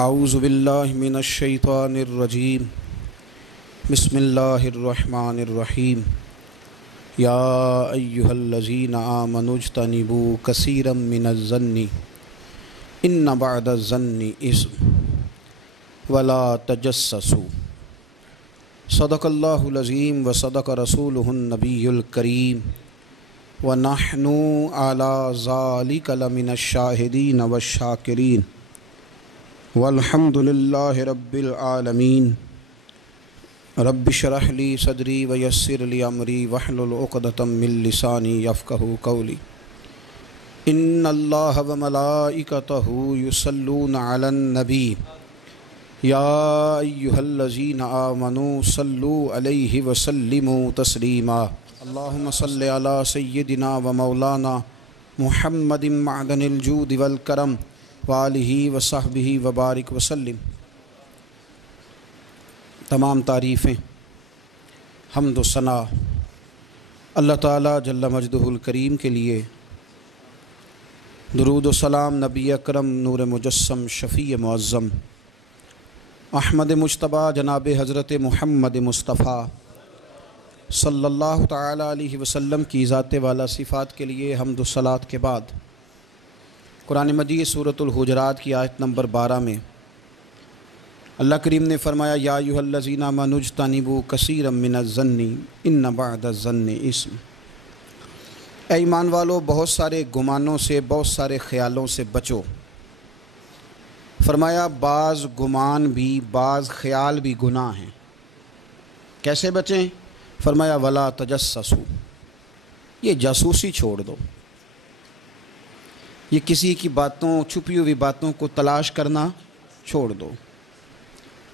اعوذ باللہ من الشیطان الرجیم بسم اللہ الرحمن الرحیم یا ایہا الذین آمنوا اجتنبوا کثیرا من الظن ان بعد الظن اثم ولا تجسسوا صدق اللہ العظیم وصدق رسولہ النبی الکریم ونحن علی ذلک لمن الشاہدین والشاکرین والحمد للہ رب العالمین رب اشرح لی صدری ویسر لی امری واحلل عقدۃ من لسانی یفقہوا قولی ان اللہ وملائکتہ یصلون علی النبی یا ایہا الذین آمنوا صلوا علیہ وسلموا تسلیما اللہم صل علی سیدنا ومولانا محمد معدن الجود والکرم وآلہ وصحبہ وبارک وسلم۔ تمام تعریفیں، حمد و ثنا اللہ تعالیٰ جل مجدہ الکریم کے لیے، درود و سلام نبی اکرم نور مجسم شفیع معظم احمد مجتبیٰ جناب حضرت محمد مصطفیٰ صلی اللہ تعالیٰ علیہ وسلم کی ذات والا صفات کے لیے حمد و صلات کے بعد قرآن مجید سورۃ الحجرات کی آیت نمبر 12 میں اللہ کریم نے فرمایا یا ایھا الذین آمنوا اجتنبوا کثیرا من الظن ان بعد الظن اثم۔ اے ایمان والو، بہت سارے گمانوں سے، بہت سارے خیالوں سے بچو۔ فرمایا بعض گمان بھی، بعض خیال بھی گناہ ہیں۔ کیسے بچیں؟ فرمایا ولا تجسسوا، یہ جاسوسی چھوڑ دو، یہ کسی کی باتوں، چھپی ہوئی باتوں کو تلاش کرنا چھوڑ دو۔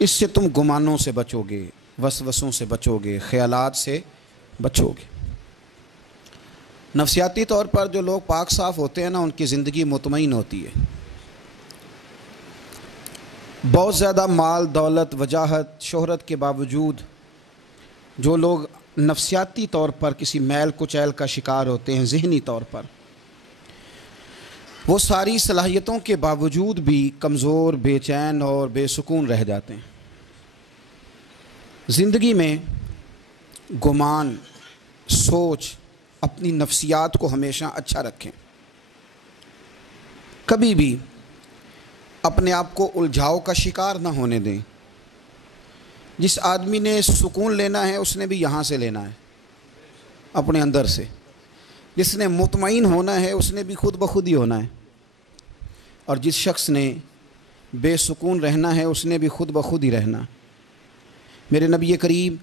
اس سے تم گمانوں سے بچو گے، وسوسوں سے بچو گے، خیالات سے بچو گے۔ نفسیاتی طور پر جو لوگ پاک صاف ہوتے ہیں نا، ان کی زندگی مطمئن ہوتی ہے۔ بہت زیادہ مال، دولت، وجاہت، شہرت کے باوجود جو لوگ نفسیاتی طور پر کسی میل کچیل کا شکار ہوتے ہیں، ذہنی طور پر، وہ ساری صلاحیتوں کے باوجود بھی کمزور، بے چین اور بے سکون رہ جاتے ہیں۔ زندگی میں گمان، سوچ، اپنی نفسیات کو ہمیشہ اچھا رکھیں۔ کبھی بھی اپنے آپ کو الجھاؤ کا شکار نہ ہونے دیں۔ جس آدمی نے سکون لینا ہے اس نے بھی یہاں سے لینا ہے، اپنے اندر سے۔ جس نے مطمئن ہونا ہے اس نے بھی خود بخود ہی ہونا ہے، اور جس شخص نے بے سکون رہنا ہے اس نے بھی خود بخود ہی رہنا۔ میرے نبی کریم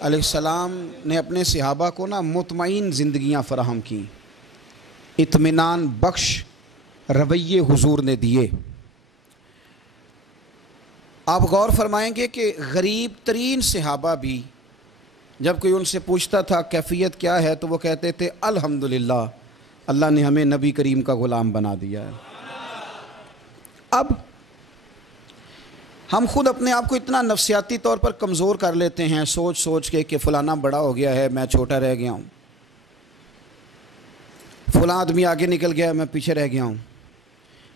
علیہ السلام نے اپنے صحابہ کو مطمئن زندگیاں فراہم کیں، اطمینان بخش رویے حضور نے دیے۔ آپ غور فرمائیں گے کہ غریب ترین صحابہ بھی جب کوئی ان سے پوچھتا تھا کیفیت کیا ہے تو وہ کہتے تھے الحمدللہ، اللہ نے ہمیں نبی کریم کا غلام بنا دیا ہے۔ اب ہم خود اپنے آپ کو اتنا نفسیاتی طور پر کمزور کر لیتے ہیں، سوچ سوچ کے کہ فلانا بڑا ہو گیا ہے، میں چھوٹا رہ گیا ہوں، فلاں آدمی آگے نکل گیا ہے، میں پیچھے رہ گیا ہوں۔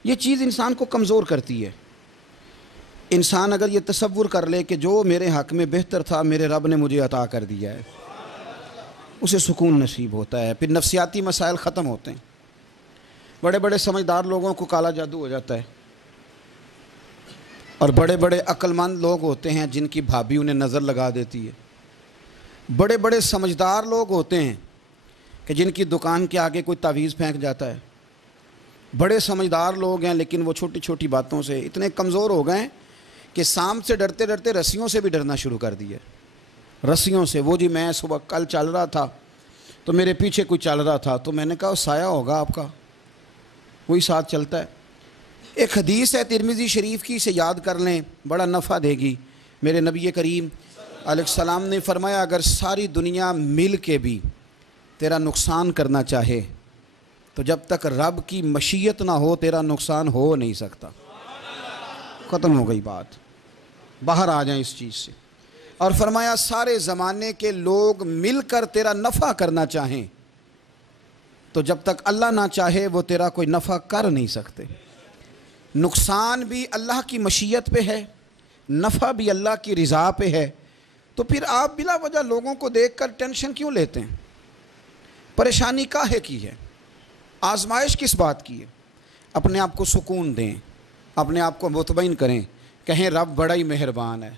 یہ چیز انسان کو کمزور کرتی ہے۔ انسان اگر یہ تصور کر لے کہ جو میرے حق میں بہتر تھا میرے رب نے مجھے عطا کر دیا ہے، اسے سکون نصیب ہوتا ہے، پھر نفسیاتی مسائل ختم ہوتے ہیں۔ بڑے بڑے سمجھدار لوگوں کو کالا جادو ہو جاتا ہے، اور بڑے بڑے عقل مند لوگ ہوتے ہیں جن کی بھابھی انہیں نظر لگا دیتی ہے۔ بڑے بڑے سمجھدار لوگ ہوتے ہیں کہ جن کی دکان کے آگے کوئی تعویذ پھینک جاتا ہے۔ بڑے سمجھدار لوگ ہیں لیکن وہ چھوٹی چھوٹی باتوں سے اتنے کمزور ہو گئے کہ سانپ سے ڈرتے ڈرتے رسیوں سے بھی ڈرنا شروع کر دیا۔ رسیوں سے، وہ جی میں صبح کل چل رہا تھا تو میرے پیچھے کوئی چل رہا تھا تو میں نے کہا سایہ ہوگا آپ کا، وہی ساتھ چلتا ہے۔ ایک حدیث ہے ترمذی شریف کی، اسے یاد کر لیں، بڑا نفع دے گی۔ میرے نبی کریم علیہ السلام نے فرمایا اگر ساری دنیا مل کے بھی تیرا نقصان کرنا چاہے تو جب تک رب کی مشیت نہ ہو تیرا نقصان ہو نہیں سکتا۔ ختم ہو گئی بات، باہر آ جائیں اس چیز سے۔ اور فرمایا سارے زمانے کے لوگ مل کر تیرا نفع کرنا چاہیں تو جب تک اللہ نہ چاہے وہ تیرا کوئی نفع کر نہیں سکتے۔ نقصان بھی اللہ کی مشیت پہ ہے، نفع بھی اللہ کی رضا پہ ہے، تو پھر آپ بلا وجہ لوگوں کو دیکھ کر ٹینشن کیوں لیتے ہیں؟ پریشانی کاہے کی ہے؟ آزمائش کس بات کی ہے؟ اپنے آپ کو سکون دیں، اپنے آپ کو مطمئن کریں، کہیں رب بڑا ہی مہربان ہے،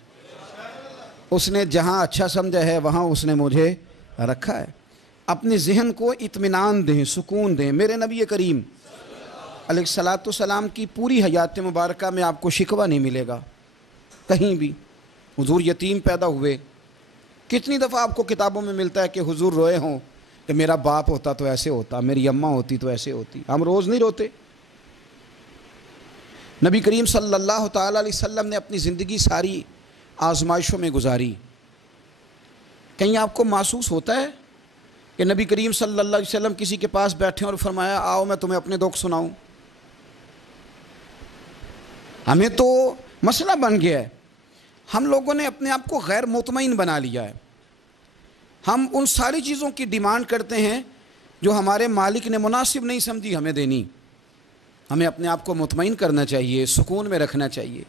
اس نے جہاں اچھا سمجھا ہے وہاں اس نے مجھے رکھا ہے۔ اپنے ذہن کو اطمینان دیں، سکون دیں۔ میرے نبی کریم علیہ الصلاۃ والسلام کی پوری حیات مبارکہ میں آپ کو شکوہ نہیں ملے گا کہیں بھی۔ حضور یتیم پیدا ہوئے، کتنی دفعہ آپ کو کتابوں میں ملتا ہے کہ حضور روئے ہوں کہ میرا باپ ہوتا تو ایسے ہوتا، میری اماں ہوتی تو ایسے ہوتی۔ ہم روز نہیں روتے۔ نبی کریم صلی اللہ تعالیٰ علیہ وسلم نے اپنی زندگی ساری آزمائشوں میں گزاری۔ کہیں آپ کو محسوس ہوتا ہے کہ نبی کریم صلی اللہ علیہ وسلم کسی کے پاس بیٹھے اور فرمایا آؤ میں تمہیں اپنے دکھ سناؤں؟ ہمیں تو مسئلہ بن گیا ہے، ہم لوگوں نے اپنے آپ کو غیر مطمئن بنا لیا ہے۔ ہم ان ساری چیزوں کی ڈیمانڈ کرتے ہیں جو ہمارے مالک نے مناسب نہیں سمجھی ہمیں دینی۔ ہمیں اپنے آپ کو مطمئن کرنا چاہیے، سکون میں رکھنا چاہیے۔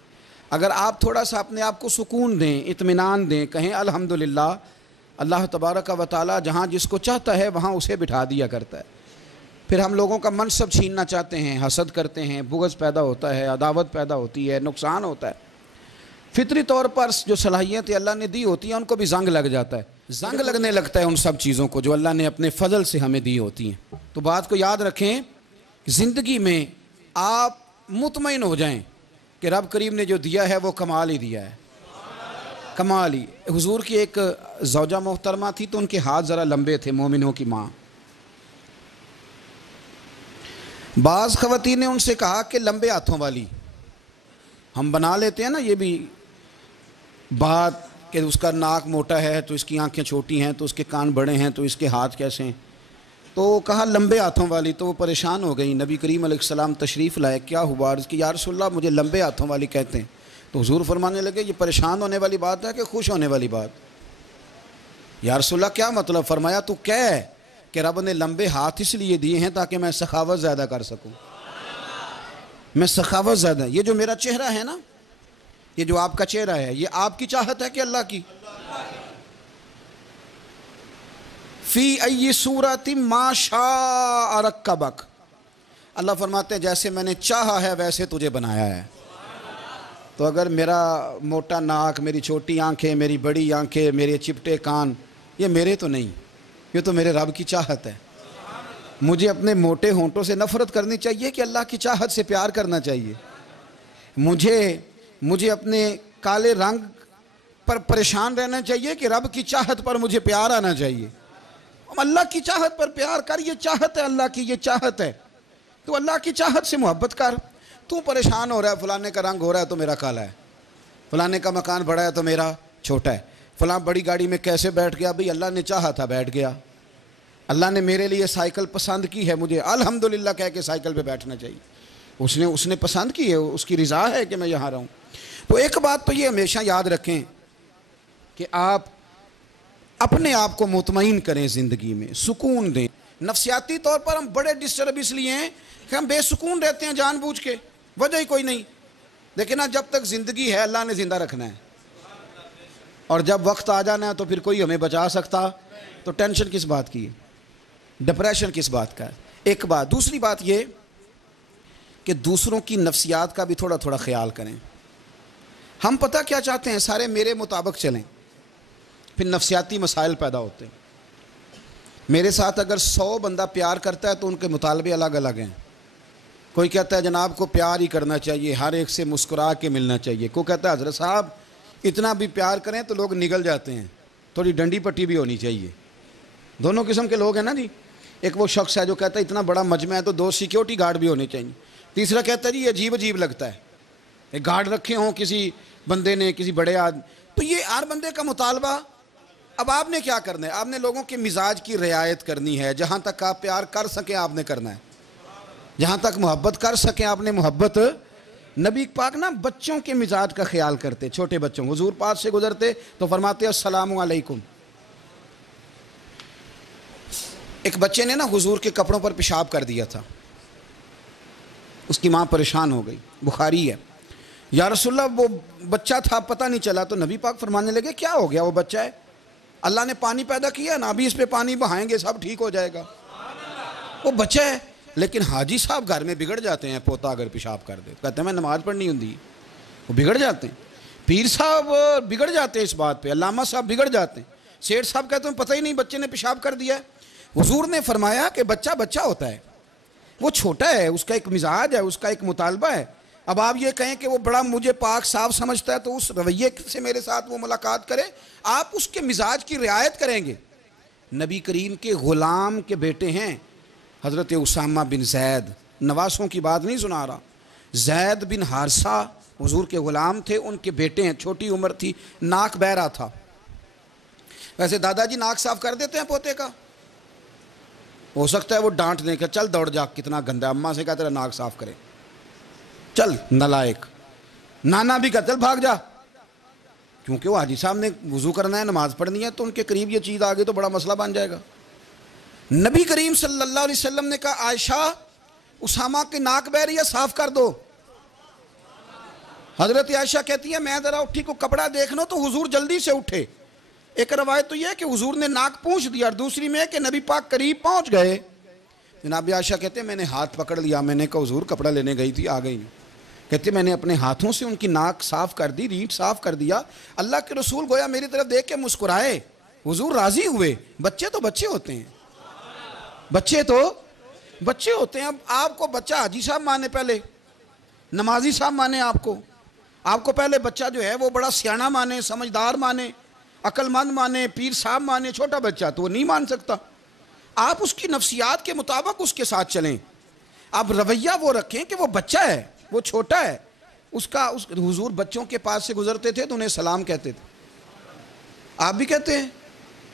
اگر آپ تھوڑا سا اپنے آپ کو سکون دیں، اطمینان دیں، کہیں الحمدللہ، اللہ تبارک و تعالیٰ جہاں جس کو چاہتا ہے وہاں اسے بٹھا دیا کرتا ہے۔ پھر ہم لوگوں کا منصب چھیننا چاہتے ہیں، حسد کرتے ہیں، بغض پیدا ہوتا ہے، عداوت پیدا ہوتی ہے، نقصان ہوتا ہے۔ فطری طور پر جو صلاحیتیں اللہ نے دی ہوتی ہیں ان کو بھی زنگ لگ جاتا ہے، زنگ لگنے لگتا ہے ان سب چیزوں کو جو اللہ نے اپنے فضل سے ہمیں دی ہوتی ہیں۔ تو بات کو یاد رکھیں، زندگی میں آپ مطمئن ہو جائیں کہ رب کریم نے جو دیا ہے وہ کمال ہی دیا ہے، کمال ہی۔ حضور کی ایک زوجہ محترمہ تھی تو ان کے ہاتھ ذرا لمبے تھے، مومنوں کی ماں۔ بعض خواتین نے ان سے کہا کہ لمبے ہاتھوں والی، ہم بنا لیتے ہیں نا یہ بھی بات کہ اس کا ناک موٹا ہے تو اس کی آنکھیں چھوٹی ہیں تو اس کے کان بڑے ہیں تو اس کے ہاتھ کیسے ہیں، تو کہا لمبے ہاتھوں والی۔ تو وہ پریشان ہو گئی، نبی کریم علیہ السلام تشریف لائے، کیا ہوا؟ عرض کی یا رسول اللہ مجھے لمبے ہاتھوں والی کہتے ہیں۔ تو حضور فرمانے لگے یہ پریشان ہونے والی بات ہے کہ خوش ہونے والی بات؟ یا رسول اللہ کیا مطلب؟ فرمایا تو کہہ کہ رب نے لمبے ہاتھ اس لیے دیے ہیں تاکہ میں سخاوت زیادہ کر سکوں، میں سخاوت زیادہ۔ یہ جو میرا چہرہ ہے نا، یہ جو آپ کا چہرہ ہے، یہ آپ کی چاہت ہے کہ اللہ کی؟ فی ای صورت ما شاء رکبک، اللہ فرماتے ہیں جیسے میں نے چاہا ہے ویسے تجھے بنایا ہے۔ تو اگر میرا موٹا ناک، میری چھوٹی آنکھیں، میری بڑی آنکھیں، میرے چپٹے کان، یہ میرے تو نہیں، یہ تو میرے رب کی چاہت ہے۔ مجھے اپنے موٹے ہونٹوں سے نفرت کرنی چاہیے کہ اللہ کی چاہت سے پیار کرنا چاہیے؟ مجھے اپنے کالے رنگ پر پریشان رہنا چاہیے کہ رب کی چاہت پر مجھے پیار آنا چاہیے؟ اللہ کی چاہت پر پیار کر، یہ چاہت ہے اللہ کی، یہ چاہت ہے، تو اللہ کی چاہت سے محبت کر۔ تو پریشان ہو رہا ہے فلانے کا رنگ ہو رہا ہے تو میرا کالا ہے، فلانے کا مکان بڑا ہے تو میرا چھوٹا ہے، فلاں بڑی گاڑی میں کیسے بیٹھ گیا؟ بھئی اللہ نے چاہا تھا بیٹھ گیا، اللہ نے میرے لیے سائیکل پسند کی ہے، مجھے الحمدللہ کہہ کے سائیکل پہ بیٹھنا چاہیے، اس نے پسند کی ہے، اس کی رضا ہے کہ میں یہاں رہوں۔ تو ایک بات تو یہ ہمیشہ یاد رکھیں کہ آپ اپنے آپ کو مطمئن کریں، زندگی میں سکون دیں۔ نفسیاتی طور پر ہم بڑے ڈسٹرب اس لیے ہیں کہ ہم بے سکون رہتے ہیں جان بوجھ کے، وجہ ہی کوئی نہیں۔ لیکن جب تک زندگی ہے اللہ نے زندہ رکھنا ہے، اور جب وقت آ جانا ہے تو پھر کوئی ہمیں بچا سکتا، تو ٹینشن کس بات کی ہے، ڈپریشن کس بات کا ہے؟ ایک بات۔ دوسری بات یہ کہ دوسروں کی نفسیات کا بھی تھوڑا تھوڑا خیال کریں۔ ہم پتہ کیا چاہتے ہیں؟ سارے میرے مطابق چلیں، پھر نفسیاتی مسائل پیدا ہوتے ہیں۔ میرے ساتھ اگر 100 بندہ پیار کرتا ہے تو ان کے مطالبے الگ الگ ہیں۔ کوئی کہتا ہے جناب کو پیار ہی کرنا چاہیے، ہر ایک سے مسکرا کے ملنا چاہیے، کوئی کہتا ہے حضرت صاحب اتنا بھی پیار کریں تو لوگ نگل جاتے ہیں، تھوڑی ڈنڈی پٹی بھی ہونی چاہیے۔ دونوں قسم کے لوگ ہیں نا جی۔ ایک وہ شخص ہے جو کہتا ہے اتنا بڑا مجمع ہے تو 2 سیکیورٹی گارڈ بھی ہونے چاہیے۔ تیسرا کہتا ہے جی یہ عجیب عجیب لگتا ہے، ایک گارڈ رکھے ہوں کسی بندے نے، کسی بڑے آدمی۔ تو یہ ہر بندے کا مطالبہ۔ اب آپ نے کیا کرنا ہے؟ آپ نے لوگوں کے مزاج کی رعایت کرنی ہے، جہاں تک آپ پیار کر سکیں آپ نے کرنا ہے، جہاں تک محبت کر سکیں آپ نے محبت۔ نبی پاک نا بچوں کے مزاج کا خیال کرتے، چھوٹے بچوں، حضور پاک سے گزرتے تو فرماتے السلام علیکم۔ ایک بچے نے نا حضور کے کپڑوں پر پیشاب کر دیا تھا، اس کی ماں پریشان ہو گئی، بخاری ہے، یا رسول اللہ وہ بچہ تھا پتہ نہیں چلا، تو نبی پاک فرمانے لگے کیا ہو گیا، وہ بچہ ہے، اللہ نے پانی پیدا کیا نا، ابھی اس پہ پانی بہائیں گے سب ٹھیک ہو جائے گا، وہ بچہ ہے۔ لیکن حاجی صاحب گھر میں بگڑ جاتے ہیں، پوتا اگر پیشاب کر دے کہتے ہیں میں نماز پڑھنی ہوں، وہ بگڑ جاتے ہیں، پیر صاحب بگڑ جاتے ہیں اس بات پہ، علامہ صاحب بگڑ جاتے ہیں، سیٹھ صاحب کہتے ہیں پتہ ہی نہیں بچے نے پیشاب کر دیا ہے۔ حضور نے فرمایا کہ بچہ بچہ ہوتا ہے، وہ چھوٹا ہے، اس کا ایک مزاج ہے، اس کا ایک مطالبہ ہے۔ اب آپ یہ کہیں کہ وہ بڑا مجھے پاک صاف سمجھتا ہے تو اس رویے سے میرے ساتھ وہ ملاقات کرے، آپ اس کے مزاج کی رعایت کریں گے۔ نبی کریم کے غلام کے بیٹے ہیں حضرت اسامہ بن زید، نواسوں کی بات نہیں سنا رہا، زید بن حارثہ حضور کے غلام تھے، ان کے بیٹے ہیں، چھوٹی عمر تھی، ناک بہ رہا تھا۔ ویسے دادا جی ناک صاف کر دیتے ہیں پوتے کا، ہو سکتا ہے وہ ڈانٹ دیں کہ چل دوڑ جا کتنا گندا، اماں سے کہا تیرا ناک صاف کرے، چل نالائق، نانا بھی کہا چل بھاگ جا، کیونکہ وہ حاجی صاحب نے وضو کرنا ہے، نماز پڑھنی ہے، تو ان کے قریب یہ چیز آگے تو بڑا مسئلہ بن جائے گا۔ نبی کریم صلی اللہ علیہ وسلم نے کہا عائشہ اسامہ کی ناک بہ رہی ہے صاف کر دو۔ حضرت عائشہ کہتی ہے میں ذرا اٹھی کو کپڑا دیکھنا تو حضور جلدی سے اٹھے۔ ایک روایت تو یہ ہے کہ حضور نے ناک پونچھ دیا، اور دوسری میں کہ نبی پاک قریب پہنچ گئے۔ جناب عائشہ کہتے ہیں میں نے ہاتھ پکڑ لیا، میں نے کہا حضور کپڑا لینے گئی تھی آ گئی نہیں، کہتے میں نے اپنے ہاتھوں سے ان کی ناک صاف کر دی، ریٹ صاف کر دیا۔ اللہ کے رسول گویا میری طرف دیکھ کے مسکرائے، حضور راضی ہوئے۔ بچے تو بچے ہوتے ہیں، بچے تو بچے ہوتے ہیں۔ اب آپ کو بچہ حاجی صاحب مانے، پہلے نمازی صاحب مانے، آپ کو پہلے بچہ جو ہے وہ بڑا سیاںہ مانے، سمجھدار مانے، عقل مند مانے، پیر صاحب مانے، چھوٹا بچہ تو وہ نہیں مان سکتا۔ آپ اس کی نفسیات کے مطابق اس کے ساتھ چلیں، آپ رویہ وہ رکھیں کہ وہ بچہ ہے، وہ چھوٹا ہے۔ حضور بچوں کے پاس سے گزرتے تھے تو انہیں سلام کہتے تھے، آپ بھی کہتے ہیں،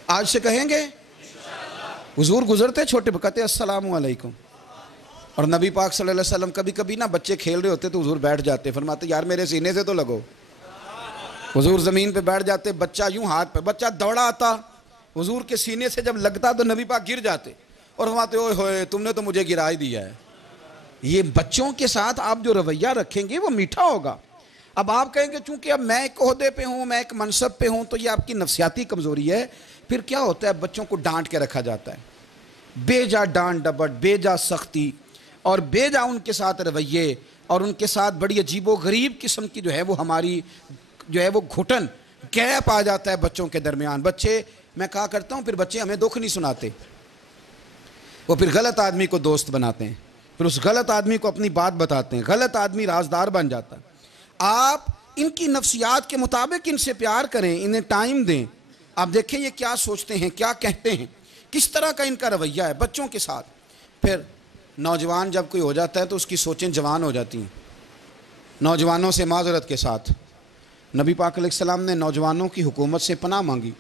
آج سے کہیں گے؟ حضور گزرتے چھوٹے کہتے السلام علیکم۔ اور نبی پاک صلی اللہ علیہ وسلم کبھی کبھی نا بچے کھیل رہے ہوتے تو حضور بیٹھ جاتے، فرماتے یار میرے سینے سے تو لگو۔ حضور زمین پہ بیٹھ جاتے، بچہ یوں ہاتھ پہ، بچہ دوڑا آتا، حضور کے سینے سے جب لگتا تو نبی پاک گر جاتے اور فرماتے اوئے ہوئے تم نے تو مجھے گرا ہی دیا ہے۔ یہ بچوں کے ساتھ آپ جو رویہ رکھیں گے وہ میٹھا ہوگا۔ اب آپ کہیں گے چونکہ اب میں ایک عہدے پہ ہوں، میں ایک منصب پہ ہوں، تو یہ آپ کی نفسیاتی کمزوری ہے۔ پھر کیا ہوتا ہے، بچوں کو ڈانٹ کے رکھا جاتا ہے، بے جا ڈانٹ ڈپٹ، بے جا سختی اور بے جا ان کے ساتھ رویے، اور ان کے ساتھ بڑی عجیب و غریب قسم کی جو ہے وہ ہماری جو ہے وہ گھٹن گیپ آ جاتا ہے بچوں کے درمیان۔ بچے، میں کہا کرتا ہوں، پھر بچے ہمیں دکھ نہیں سناتے، وہ پھر غلط آدمی کو دوست بناتے ہیں، پھر اس غلط آدمی کو اپنی بات بتاتے ہیں، غلط آدمی رازدار بن جاتا ہے۔ آپ ان کی نفسیات کے مطابق ان سے پیار کریں، انہیں ٹائم دیں، آپ دیکھیں یہ کیا سوچتے ہیں، کیا کہتے ہیں، کس طرح کا ان کا رویہ ہے بچوں کے ساتھ۔ پھر نوجوان جب کوئی ہو جاتا ہے تو اس کی سوچیں جوان ہو جاتی ہیں۔ نوجوانوں سے معذرت کے ساتھ نبی پاک علیہ السلام نے نوجوانوں کی حکومت سے پناہ مانگی،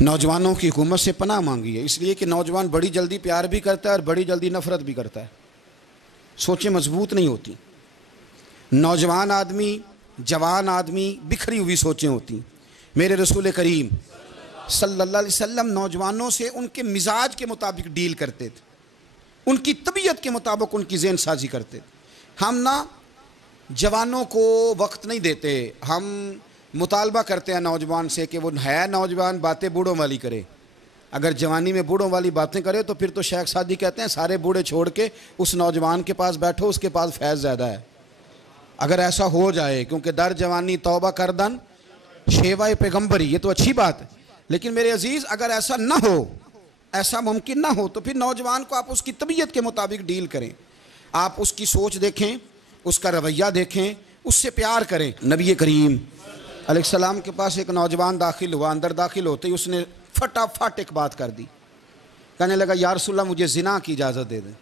نوجوانوں کی حکومت سے پناہ مانگی ہے، اس لیے کہ نوجوان بڑی جلدی پیار بھی کرتا ہے اور بڑی جلدی نفرت بھی کرتا ہے، سوچیں مضبوط نہیں ہوتی۔ نوجوان آدمی، جوان آدمی، بکھری ہوئی سوچیں ہوتی۔ میرے رسول کریم صلی اللہ علیہ وسلم نوجوانوں سے ان کے مزاج کے مطابق ڈیل کرتے تھے، ان کی طبیعت کے مطابق ان کی ذہن سازی کرتے تھے۔ ہم نا جوانوں کو وقت نہیں دیتے، ہم مطالبہ کرتے ہیں نوجوان سے کہ وہ ہے نوجوان باتیں بوڑھوں والی کرے، اگر جوانی میں بوڑھوں والی باتیں کرے تو پھر تو شیخ سعدی کہتے ہیں سارے بوڑھے چھوڑ کے اس نوجوان کے پاس بیٹھو، اس کے پاس فیض زیادہ ہے۔ اگر ایسا ہو جائے، کیونکہ در جوانی توبہ کردن شیوائے پیغمبری، یہ تو اچھی بات ہے، لیکن میرے عزیز اگر ایسا نہ ہو، ایسا ممکن نہ ہو، تو پھر نوجوان کو آپ اس کی طبیعت کے مطابق ڈیل کریں، آپ اس کی سوچ دیکھیں، اس کا رویہ دیکھیں، اس سے پیار کریں۔ نبی کریم علیہ السلام کے پاس ایک نوجوان داخل ہوا، اندر داخل ہوتے ہی اس نے فٹافٹ ایک بات کر دی، کہنے لگا یا رسول اللہ مجھے زنا کی اجازت دے دیں،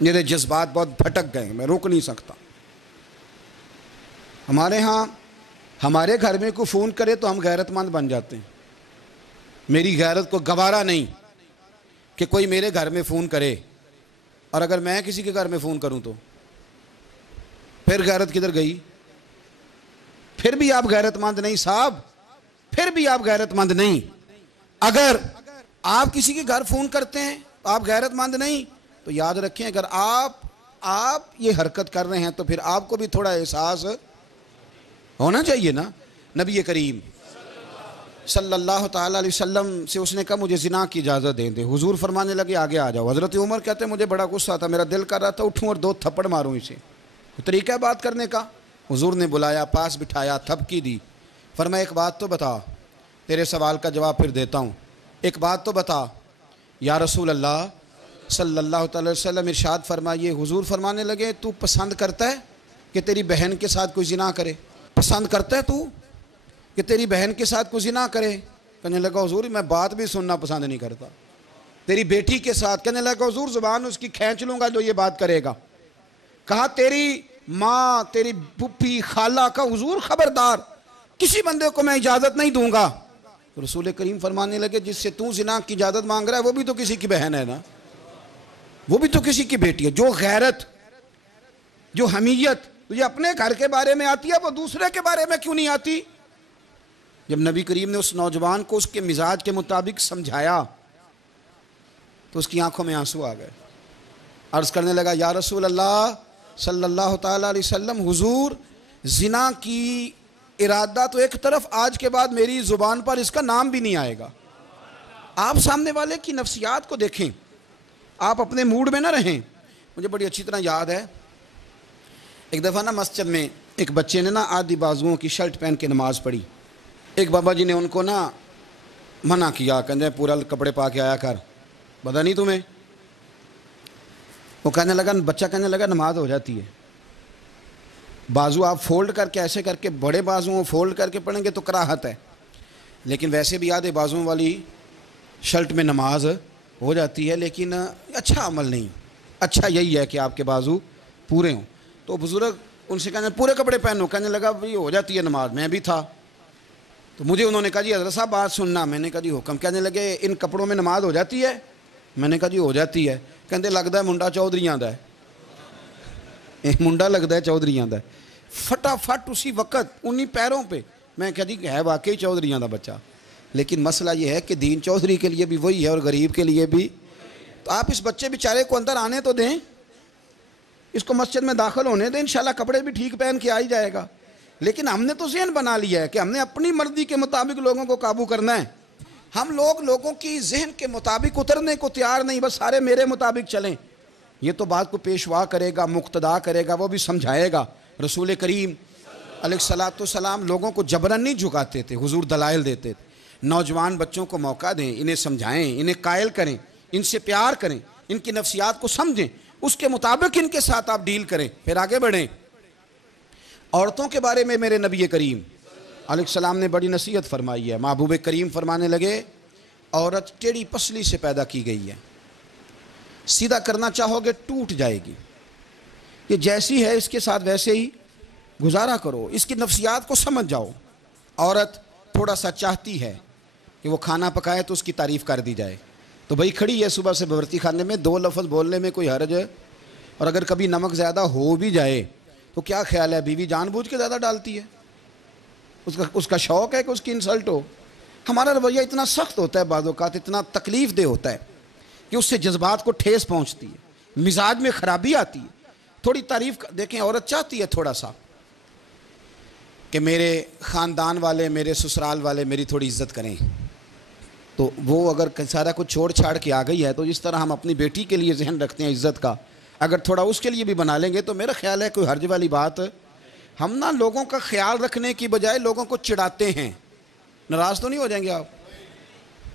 میرے جذبات بہت بھٹک گئے، میں روک نہیں سکتا۔ ہمارے ہاں ہمارے گھر میں کوئی فون کرے تو ہم غیرت مند بن جاتے ہیں، میری غیرت کو گوارا نہیں کہ کوئی میرے گھر میں فون کرے، اور اگر میں کسی کے گھر میں فون کروں تو پھر غیرت کدھر گئی؟ پھر بھی آپ غیرت مند نہیں صاحب، پھر بھی آپ غیرت مند نہیں۔ اگر آپ کسی کے گھر فون کرتے ہیں آپ غیرت مند نہیں؟ تو یاد رکھیں اگر آپ یہ حرکت کر رہے ہیں تو پھر آپ کو بھی تھوڑا احساس ہونا چاہیے نا۔ نبی کریم صلی اللہ تعالیٰ علیہ وسلم سے اس نے کہا مجھے زنا کی اجازت دیں دے، حضور فرمانے لگے آگے آ جاؤ۔ حضرت عمر کہتے ہیں مجھے بڑا غصہ تھا، میرا دل کر رہا تھا اٹھوں اور 2 تھپڑ ماروں اسے، طریقہ ہے بات کرنے کا۔ حضور نے بلایا، پاس بٹھایا، تھپکی دی، فرمایا ایک بات تو بتا، تیرے سوال کا جواب پھر دیتا ہوں، ایک بات تو بتا یا رسول اللہ صلی اللہ تعالی وسلم۔ ارشاد فرمائیے، حضور فرمانے لگے تو پسند کرتا ہے کہ تیری بہن کے ساتھ کوئی زنا کرے؟ پسند کرتا ہے تو کہ تیری بہن کے ساتھ کوئی زنا کرے؟ کہنے لگا حضور میں بات بھی سننا پسند نہیں کرتا۔ تیری بیٹی کے ساتھ؟ کہنے لگا حضور زبان اس کی کھینچ لوں گا جو یہ بات کرے گا۔ کہا تیری ماں، تیری پھپھی، خالہ کا؟ حضور خبردار کسی بندے کو میں اجازت نہیں دوں گا۔ رسول کریم فرمانے لگے جس سے تو زنا کی اجازت مانگ رہا ہے وہ بھی تو کسی کی بہن ہے نا، وہ بھی تو کسی کی بیٹی ہے۔ جو غیرت، جو حمیت تجھے اپنے گھر کے بارے میں آتی ہے وہ دوسرے کے بارے میں کیوں نہیں آتی؟ جب نبی کریم نے اس نوجوان کو اس کے مزاج کے مطابق سمجھایا تو اس کی آنکھوں میں آنسو آ گئے۔ عرض کرنے لگا یا رسول اللہ صلی اللہ تعالیٰ علیہ وسلم، حضور زنا کی ارادہ تو ایک طرف، آج کے بعد میری زبان پر اس کا نام بھی نہیں آئے گا۔ آپ سامنے والے کی نفسیات کو دیکھیں، آپ اپنے موڈ میں نہ رہیں۔ مجھے بڑی اچھی طرح یاد ہے ایک دفعہ نا مسجد میں ایک بچے نے نا آدھی بازوؤں کی شرٹ پہن کے نماز پڑھی۔ ایک بابا جی نے ان کو نا منع کیا، کہنے پورا کپڑے پا کے آیا کر، پتہ نہیں تمہیں؟ وہ کہنے لگا، بچہ کہنے لگا نماز ہو جاتی ہے، بازو آپ فولڈ کر کے ایسے کر کے، بڑے بازوؤں فولڈ کر کے پڑھیں گے تو کراہت ہے، لیکن ویسے بھی آدھے بازوؤں والی شرٹ میں نماز ہو جاتی ہے، لیکن اچھا عمل نہیں، اچھا یہی ہے کہ آپ کے بازو پورے ہوں۔ تو بزرگ ان سے کہنے پورے کپڑے پہنو، کہنے لگا بھائی ہو جاتی ہے نماز، میں بھی تھا تو مجھے انہوں نے کہا جی حضرت صاحب بات سننا، میں نے کہا جی حکم۔ کہنے لگے ان کپڑوں میں نماز ہو جاتی ہے؟ میں نے کہا جی ہو جاتی ہے۔ کہتے لگتا ہے منڈا چودھریاں دا ہے، منڈا لگتا ہے چودھریاں دا ہے۔ فٹافٹ اسی وقت انہی پیروں پہ میں کہا جی ہے واقعی چودھریاں دا بچہ، لیکن مسئلہ یہ ہے کہ دین چودھری کے لیے بھی وہی ہے اور غریب کے لیے بھی۔ تو آپ اس بچے بیچارے کو اندر آنے تو دیں، اس کو مسجد میں داخل ہونے دیں، انشاءاللہ کپڑے بھی ٹھیک پہن کے آ ہی جائے گا۔ لیکن ہم نے تو ذہن بنا لیا ہے کہ ہم نے اپنی مرضی کے مطابق لوگوں کو قابو کرنا ہے۔ ہم لوگوں کی ذہن کے مطابق اترنے کو تیار نہیں، بس سارے میرے مطابق چلیں۔ یہ تو بات کو پیشوا کرے گا، مقتدا کرے گا، وہ بھی سمجھائے گا۔ رسول کریم علیہ الصلوۃ والسلام لوگوں کو جبرن نہیں جھکاتے تھے، حضور دلائل دیتے تھے۔ نوجوان بچوں کو موقع دیں، انہیں سمجھائیں، انہیں قائل کریں، ان سے پیار کریں، ان کی نفسیات کو سمجھیں، اس کے مطابق ان کے ساتھ آپ ڈیل کریں، پھر آگے بڑھیں۔ عورتوں کے بارے میں میرے نبی کریم علیہ السلام نے بڑی نصیحت فرمائی ہے۔ محبوب کریم فرمانے لگے عورت ٹیڑھی پسلی سے پیدا کی گئی ہے، سیدھا کرنا چاہو گے ٹوٹ جائے گی، یہ جیسی ہے اس کے ساتھ ویسے ہی گزارا کرو، اس کی نفسیات کو سمجھ جاؤ۔ عورت تھوڑا سا چاہتی ہے کہ وہ کھانا پکائے تو اس کی تعریف کر دی جائے، تو بھائی کھڑی ہے صبح سے باورچی خانے میں، 2 لفظ بولنے میں کوئی حرج ہے؟ اور اگر کبھی نمک زیادہ ہو بھی جائے تو کیا خیال ہے بیوی جان بوجھ کے زیادہ ڈالتی ہے؟ اس کا شوق ہے کہ اس کی انسلٹ ہو؟ ہمارا رویہ اتنا سخت ہوتا ہے، بعض اوقات اتنا تکلیف دہ ہوتا ہے کہ اس سے جذبات کو ٹھیس پہنچتی ہے، مزاج میں خرابی آتی ہے۔ تھوڑی تعریف دیکھیں، عورت چاہتی ہے تھوڑا سا کہ میرے خاندان والے، میرے سسرال والے میری تھوڑی عزت کریں، تو وہ اگر سارا کچھ چھوڑ چھاڑ کے آ گئی ہے تو جس طرح ہم اپنی بیٹی کے لیے ذہن رکھتے ہیں عزت کا، اگر تھوڑا اس کے لیے بھی بنا لیں گے تو میرا خیال ہے کوئی حرج والی بات۔ ہم نا لوگوں کا خیال رکھنے کی بجائے لوگوں کو چڑھاتے ہیں۔ ناراض تو نہیں ہو جائیں گے آپ؟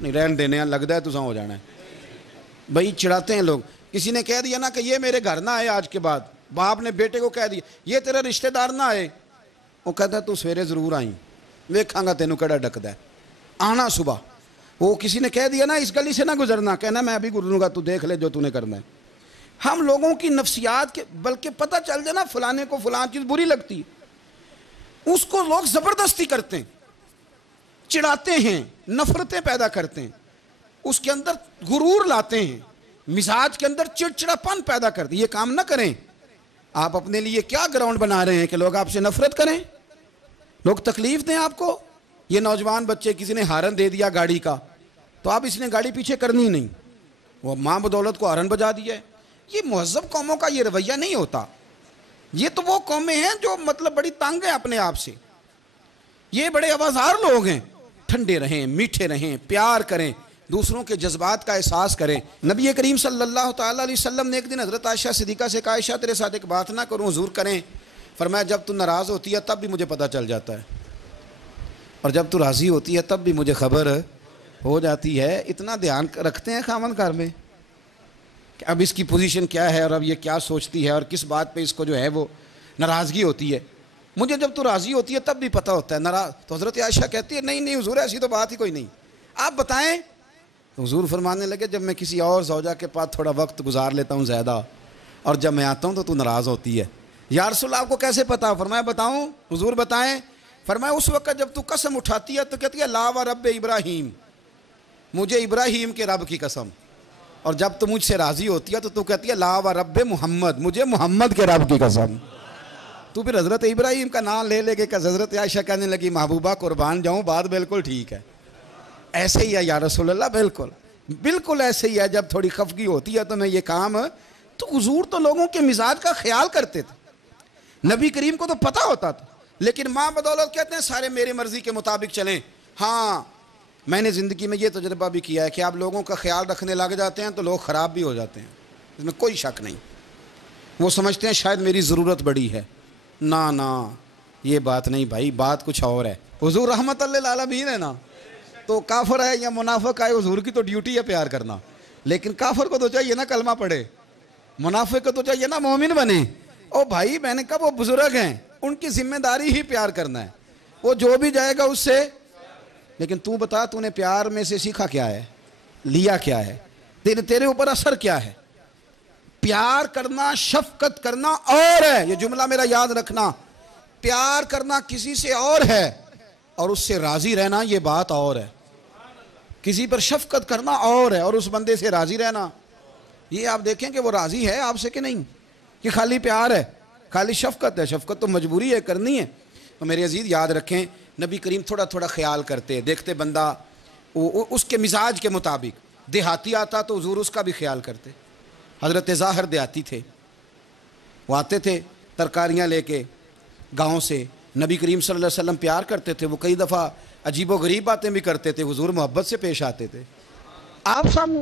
نہیں، رہن دینے ہیں، لگتا ہے تو ہو جانا ہے بھائی، چڑھاتے ہیں لوگ۔ کسی نے کہہ دیا نا کہ یہ میرے گھر نہ آئے آج کے بعد، باپ نے بیٹے کو کہہ دیا یہ تیرے رشتہ دار نہ آئے، وہ کہتا ہے تو سویرے ضرور آئیں، ویکھاں گا تینوں کیڑا ڈکدا ہے، آنا صبح۔ وہ کسی نے کہہ دیا نا اس گلی سے نہ گزرنا، کہنا میں ابھی گزروں گا، تو دیکھ لے جو تو نے کرنا ہے۔ ہم لوگوں کی نفسیات کے، بلکہ پتہ چل جائے نا فلانے کو فلاں چیز بری لگتی ہے، اس کو لوگ زبردستی کرتے ہیں، چڑھاتے ہیں، نفرتیں پیدا کرتے ہیں، اس کے اندر غرور لاتے ہیں، مزاج کے اندر چڑچڑاپن پیدا کرتے ہیں۔ یہ کام نہ کریں۔ آپ اپنے لیے کیا گراؤنڈ بنا رہے ہیں کہ لوگ آپ سے نفرت کریں، لوگ تکلیف دیں آپ کو؟ یہ نوجوان بچے کسی نے ہارن دے دیا گاڑی کا تو آپ اس نے گاڑی پیچھے کرنی ہی نہیں، وہ ماں بدولت کو ہارن بجا دیا ہے۔ یہ مہذب قوموں کا یہ رویہ نہیں ہوتا۔ یہ تو وہ قومیں ہیں جو مطلب بڑی تنگ ہیں اپنے آپ سے، یہ بڑے آوازار لوگ ہیں۔ ٹھنڈے رہیں، میٹھے رہیں، پیار کریں، دوسروں کے جذبات کا احساس کریں۔ نبی کریم صلی اللہ تعالیٰ علیہ وسلم نے ایک دن حضرت عائشہ صدیقہ سے کہا، عائشہ تیرے ساتھ ایک بات نہ کروں، حضور کریں؟ فرمایا جب تو ناراض ہوتی ہے تب بھی مجھے پتہ چل جاتا ہے، اور جب تو راضی ہوتی ہے تب بھی مجھے خبر ہو جاتی ہے۔ اتنا دھیان رکھتے ہیں خامن گھر میں کہ اب اس کی پوزیشن کیا ہے، اور اب یہ کیا سوچتی ہے، اور کس بات پہ اس کو جو ہے وہ ناراضگی ہوتی ہے۔ مجھے جب تو راضی ہوتی ہے تب بھی پتہ ہوتا ہے، ناراض تو حضرت عائشہ کہتی ہے نہیں نہیں حضور ایسی تو بات ہی کوئی نہیں، آپ بتائیں۔ تو حضور فرمانے لگے جب میں کسی اور زوجہ کے پاس تھوڑا وقت گزار لیتا ہوں زیادہ، اور جب میں آتا ہوں تو ناراض ہوتی ہے۔ یا رسول اللہ آپ کو کیسے پتا؟ فرمایا بتاؤں حضور بتائیں۔ فرمایا اس وقت جب تو قسم اٹھاتی ہے تو کہتی ہے لا و رب ابراہیم، مجھے ابراہیم کے رب کی قسم، اور جب تو مجھ سے راضی ہوتی ہے تو کہتی ہے لا و رب محمد، مجھے محمد کے رب کی قسم۔ تو پھر حضرت ابراہیم کا نام لے لے کے کہ حضرت عائشہ کہنے لگی محبوبہ قربان جاؤں، بات بالکل ٹھیک ہے، ایسے ہی ہے یا رسول اللہ، بالکل بالکل ایسے ہی ہے۔ جب تھوڑی خفگی ہوتی ہے تو میں یہ کام، تو حضور تو لوگوں کے مزاج کا خیال کرتے تھے، نبی کریم کو تو پتہ ہوتا تھا، لیکن ماں بدولت کہتے ہیں سارے میری مرضی کے مطابق چلیں۔ ہاں میں نے زندگی میں یہ تجربہ بھی کیا ہے کہ آپ لوگوں کا خیال رکھنے لگ جاتے ہیں تو لوگ خراب بھی ہو جاتے ہیں، اس میں کوئی شک نہیں۔ وہ سمجھتے ہیں شاید میری ضرورت بڑی ہے، نہ یہ بات نہیں بھائی، بات کچھ اور ہے۔ حضور رحمت اللہ العالمین ہے نا، تو کافر ہے یا منافق ہے، حضور کی تو ڈیوٹی ہے پیار کرنا، لیکن کافر کو تو چاہیے نا کلمہ پڑھے، منافق کو تو چاہیے نا مومن بنے۔ او بھائی میں نے کہا وہ بزرگ ہیں، ان کی ذمہ داری ہی پیار کرنا ہے، وہ جو بھی جائے گا اس سے۔ لیکن تو بتا تو نے پیار میں سے سیکھا کیا ہے، لیا کیا ہے، تیرے اوپر اثر کیا ہے؟ پیار کرنا، شفقت کرنا اور ہے، یہ جملہ میرا یاد رکھنا، پیار کرنا کسی سے اور ہے، اور اس سے راضی رہنا یہ بات اور ہے۔ کسی پر شفقت کرنا اور ہے، اور اس بندے سے راضی رہنا، یہ آپ دیکھیں کہ وہ راضی ہے آپ سے کہ نہیں، کہ خالی پیار ہے، خالی شفقت ہے۔ شفقت تو مجبوری ہے، کرنی ہے۔ تو میرے عزیز یاد رکھیں نبی کریم تھوڑا تھوڑا خیال کرتے، دیکھتے بندہ اس کے مزاج کے مطابق، دیہاتی آتا تو حضور اس کا بھی خیال کرتے۔ حضرت ظاہر دیہاتی تھے، وہ آتے تھے ترکاریاں لے کے گاؤں سے، نبی کریم صلی اللہ علیہ وسلم پیار کرتے تھے، وہ کئی دفعہ عجیب و غریب باتیں بھی کرتے تھے، حضور محبت سے پیش آتے تھے۔ آپ سامنے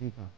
جی ہاں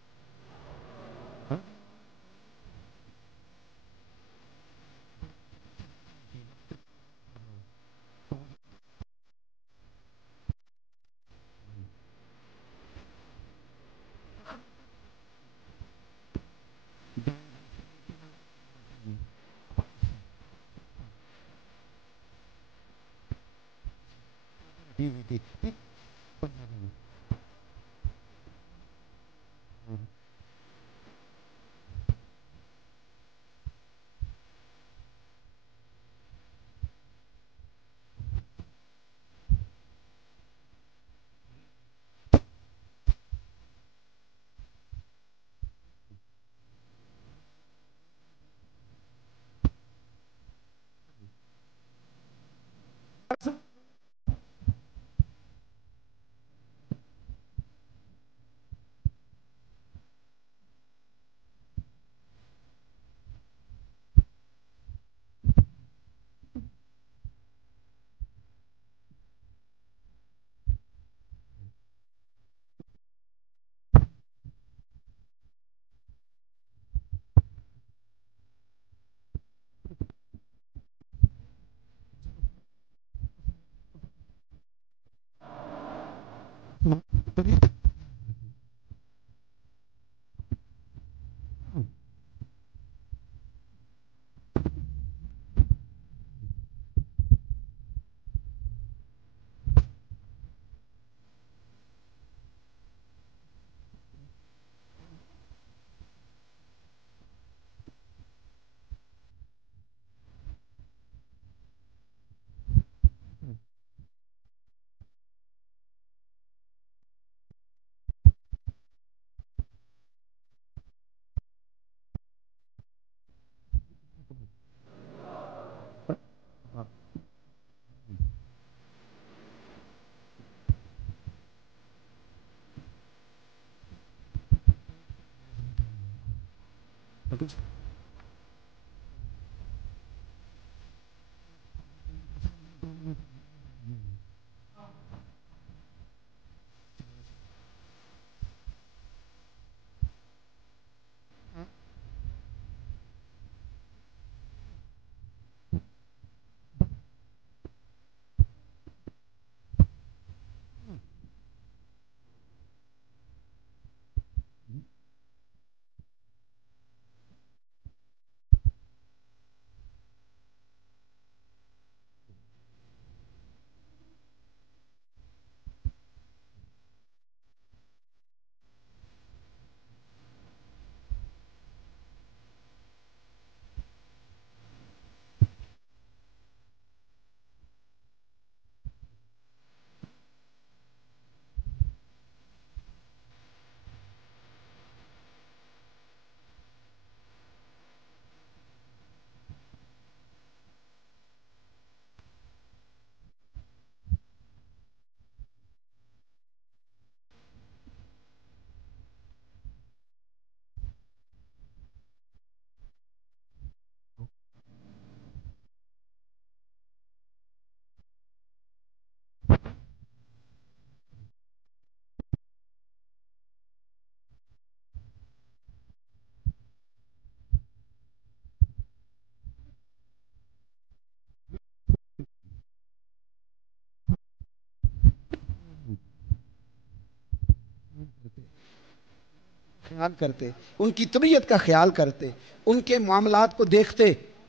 خیال کرتے، ان کی طبیعت کا خیال کرتے، ان کے معاملات کو دیکھتے.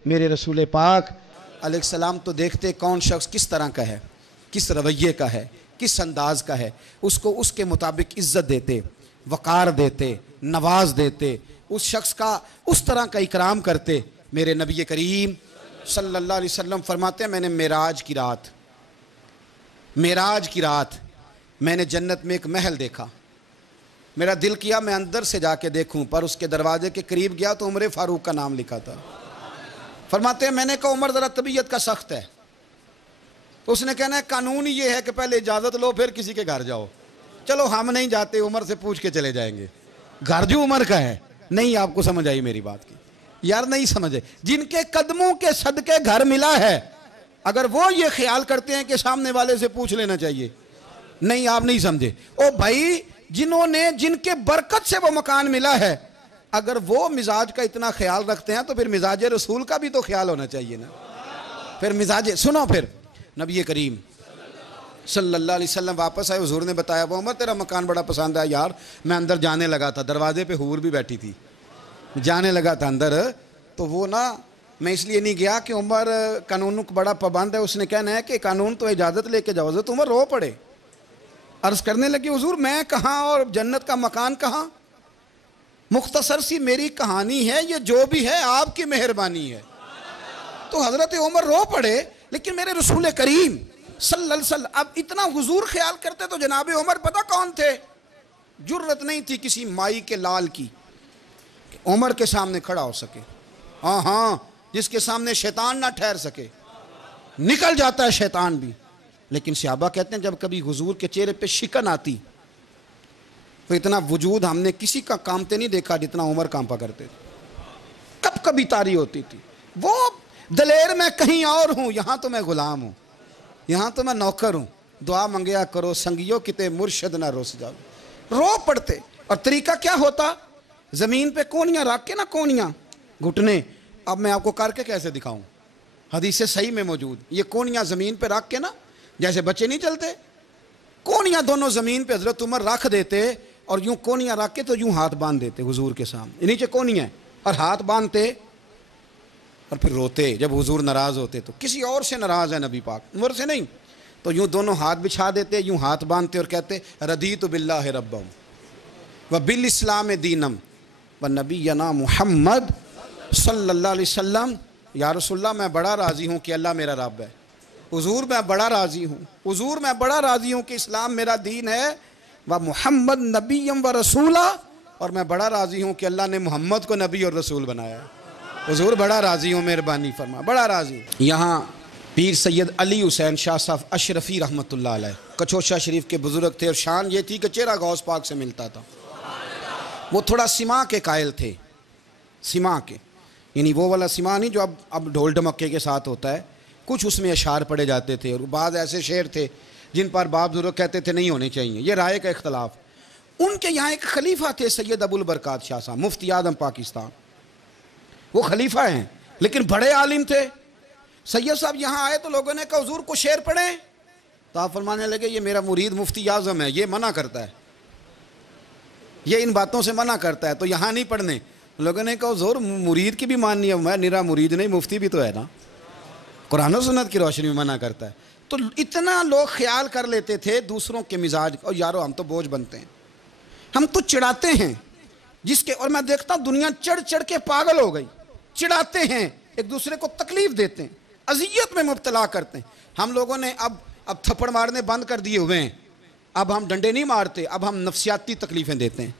میرے رسول پاک علیہ السلام تو دیکھتے کون شخص کس طرح کا ہے، کس رویے کا ہے، کس انداز کا ہے، اس کو اس کے مطابق عزت دیتے، وقار دیتے، نواز دیتے، اس شخص کا اس طرح کا اکرام کرتے. میرے نبی کریم صلی اللہ علیہ وسلم فرماتے ہیں میں نے معراج کی رات میں نے جنت میں ایک محل دیکھا. میرا دل کیا میں اندر سے جا کے دیکھوں، پر اس کے دروازے کے قریب گیا تو عمر فاروق کا نام لکھا تھا. فرماتے ہیں میں نے کہا عمر ذرا طبیعت کا سخت ہے. تو اس نے کہنا ہے قانون یہ ہے کہ پہلے اجازت لو پھر کسی کے گھر جاؤ. چلو ہم نہیں جاتے، عمر سے پوچھ کے چلے جائیں گے. گھر جو عمر کا ہے. نہیں آپ کو سمجھ آئی میری بات کی؟ یار نہیں سمجھے. جن کے قدموں کے صدقے گھر ملا ہے، اگر وہ یہ خیال کرتے ہیں کہ سامنے والے سے پوچھ لینا چاہیے، نہیں آپ نہیں سمجھے. او بھائی جن کے برکت سے وہ مکان ملا ہے، اگر وہ مزاج کا اتنا خیال رکھتے ہیں تو پھر مزاج رسول کا بھی تو خیال ہونا چاہیے نا. پھر مزاج سنو، پھر نبی کریم صلی اللہ علیہ وسلم واپس آئے. حضور نے بتایا وہ عمر تیرا مکان بڑا پسند ہے یار. میں اندر جانے لگا تھا، دروازے پہ حور بھی بیٹھی تھی، جانے لگا تھا اندر، تو وہ نا میں اس لیے نہیں گیا کہ عمر قانون کو بڑا پابند ہے. اس نے کہنا ہے کہ قانون تو اجازت لے کے جاؤ. حضرت عمر رو پڑے، عرض کرنے لگے حضور میں کہاں اور جنت کا مکان کہاں؟ مختصر سی میری کہانی ہے، یہ جو بھی ہے آپ کی مہربانی ہے. تو حضرت عمر رو پڑے. لیکن میرے رسول کریم صلی اللہ علیہ وسلم اب اتنا حضور خیال کرتے تو جناب عمر پتہ کون تھے؟ جرت نہیں تھی کسی مائی کے لال کی کہ عمر کے سامنے کھڑا ہو سکے. ہاں جس کے سامنے شیطان نہ ٹھہر سکے، نکل جاتا ہے شیطان بھی. لیکن صحابہ کہتے ہیں جب کبھی حضور کے چہرے پہ شکن آتی تو اتنا وجود ہم نے کسی کا کامتے نہیں دیکھا جتنا عمر کانپا کرتے تھے. کب کبھی تاری ہوتی تھی وہ دلیر میں کہیں اور ہوں، یہاں تو میں غلام ہوں، یہاں تو میں نوکر ہوں. دعا منگیا کرو سنگیو کتے مرشد نہ روس جاؤ. رو پڑتے. اور طریقہ کیا ہوتا؟ زمین پہ کونیاں رکھ کے نا، کونیاں گھٹنے، اب میں آپ کو کر کے کیسے دکھاؤں، حدیث صحیح میں موجود. یہ کونیاں زمین پہ رکھ کے نا، جیسے بچے نہیں چلتے، کونیاں دونوں زمین پہ حضرت عمر رکھ دیتے اور یوں کونیاں رکھ کے تو یوں ہاتھ باندھ دیتے حضور کے سامنے، نیچے کونیاں اور ہاتھ باندھتے اور پھر روتے. جب حضور ناراض ہوتے تو کسی اور سے ناراض ہے نبی پاک، عمر سے نہیں، تو یوں دونوں ہاتھ بچھا دیتے، یوں ہاتھ باندھتے اور کہتے رضیت باللہ ربا وبالاسلام دینم ونبینا محمد صلی اللہ علیہ وسلم. یا رسول اللہ میں بڑا راضی ہوں کہ اللہ میرا رب ہے. حضور میں بڑا راضی ہوں، حضور میں بڑا راضی ہوں کہ اسلام میرا دین ہے. و محمد نبیم و رسولہ، اور میں بڑا راضی ہوں کہ اللہ نے محمد کو نبی اور رسول بنایا ہے. حضور بڑا راضی ہوں، مہربانی فرما، بڑا راضی ہوں. یہاں پیر سید علی حسین شاہ صاحب اشرفی رحمۃ اللہ علیہ کچوشا شریف کے بزرگ تھے، اور شان یہ تھی کہ چہرہ غوث پاک سے ملتا تھا. وہ تھوڑا سما کے قائل تھے، سما کے، یعنی وہ والا سما نہیں جو اب ڈھول ڈھمکے کے ساتھ ہوتا ہے. کچھ اس میں اشعار پڑے جاتے تھے، اور بعض ایسے شعر تھے جن پر باب بزرگ کہتے تھے نہیں ہونے چاہیے، یہ رائے کا اختلاف. ان کے یہاں ایک خلیفہ تھے سید ابو البرکات شاہ صاحب، مفتی اعظم پاکستان. وہ خلیفہ ہیں لیکن بڑے عالم تھے. سید صاحب یہاں آئے تو لوگوں نے کہا حضور کو شعر پڑھیں، تو آپ فرمانے لگے یہ میرا مرید مفتی اعظم ہے، یہ منع کرتا ہے، یہ ان باتوں سے منع کرتا ہے، تو یہاں نہیں پڑھنے. لوگوں نے کہا حضور مرید کی بھی ماننی ہے، میں نرا مرید نہیں، مفتی بھی تو ہے نا، قرآن و سنت کی روشنی میں منع کرتا ہے. تو اتنا لوگ خیال کر لیتے تھے دوسروں کے مزاج، اور یارو ہم تو بوجھ بنتے ہیں، ہم تو چڑھاتے ہیں جس کے، اور میں دیکھتا ہوں دنیا چڑھ چڑھ کے پاگل ہو گئی، چڑھاتے ہیں ایک دوسرے کو، تکلیف دیتے ہیں، اذیت میں مبتلا کرتے ہیں. ہم لوگوں نے اب تھپڑ مارنے بند کر دیے ہوئے ہیں، اب ہم ڈنڈے نہیں مارتے، اب ہم نفسیاتی تکلیفیں دیتے ہیں،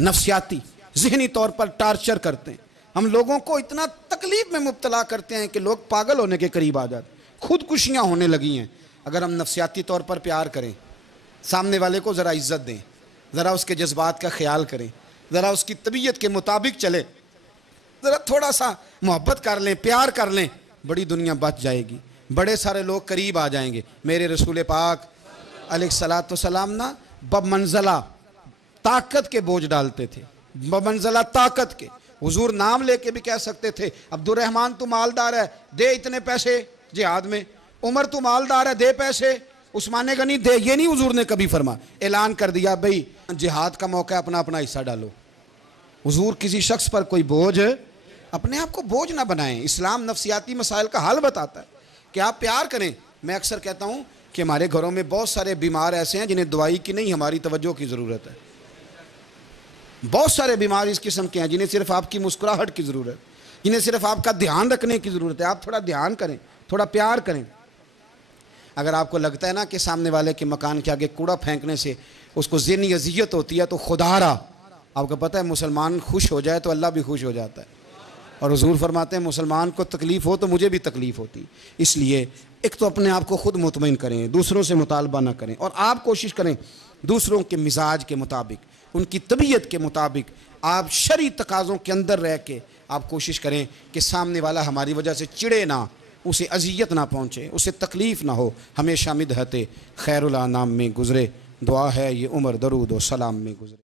نفسیاتی ذہنی طور پر ٹارچر کرتے ہیں. ہم لوگوں کو اتنا تکلیف میں مبتلا کرتے ہیں کہ لوگ پاگل ہونے کے قریب آ جاتے ہیں، خودکشیاں ہونے لگی ہیں. اگر ہم نفسیاتی طور پر پیار کریں، سامنے والے کو ذرا عزت دیں، ذرا اس کے جذبات کا خیال کریں، ذرا اس کی طبیعت کے مطابق چلے، ذرا تھوڑا سا محبت کر لیں، پیار کر لیں، بڑی دنیا بچ جائے گی، بڑے سارے لوگ قریب آ جائیں گے. میرے رسول پاک علیہ الصلاۃ والسلام نا بمنزلہ طاقت کے بوجھ ڈالتے تھے، بمنزلہ طاقت کے. حضور نام لے کے بھی کہہ سکتے تھے عبد الرحمن تو مالدار ہے، دے اتنے پیسے جہاد میں، عمر تو مالدار ہے، دے پیسے، عثمان غنی دے. یہ نہیں حضور نے کبھی فرما، اعلان کر دیا بھئی جہاد کا موقع ہے، اپنا اپنا حصہ ڈالو. حضور کسی شخص پر کوئی بوجھ، اپنے آپ کو بوجھ نہ بنائیں. اسلام نفسیاتی مسائل کا حل بتاتا ہے کہ آپ پیار کریں. میں اکثر کہتا ہوں کہ ہمارے گھروں میں بہت سارے بیمار ایسے ہیں جنہیں دوائی کی نہیں ہماری توجہ کی ضرورت ہے. بہت سارے بیمار اس قسم کے ہیں جنہیں صرف آپ کی مسکراہٹ کی ضرورت ہے، جنہیں صرف آپ کا دھیان رکھنے کی ضرورت ہے. آپ تھوڑا دھیان کریں، تھوڑا پیار کریں. اگر آپ کو لگتا ہے نا کہ سامنے والے کے مکان کے آگے کوڑا پھینکنے سے اس کو ذہنی اذیت ہوتی ہے، تو خدا را آپ کو پتہ ہے مسلمان خوش ہو جائے تو اللہ بھی خوش ہو جاتا ہے. اور حضور فرماتے ہیں مسلمان کو تکلیف ہو تو مجھے بھی تکلیف ہوتی. اس لیے ایک تو اپنے آپ کو خود مطمئن کریں، دوسروں سے مطالبہ نہ کریں، اور آپ کوشش کریں دوسروں کے مزاج کے مطابق، ان کی طبیعت کے مطابق، آپ شرعی تقاضوں کے اندر رہ کے آپ کوشش کریں کہ سامنے والا ہماری وجہ سے چڑے نہ، اسے اذیت نہ پہنچے، اسے تکلیف نہ ہو. ہمیشہ مدحت خیر الانام میں گزرے. دعا ہے یہ عمر درود و سلام میں گزرے۔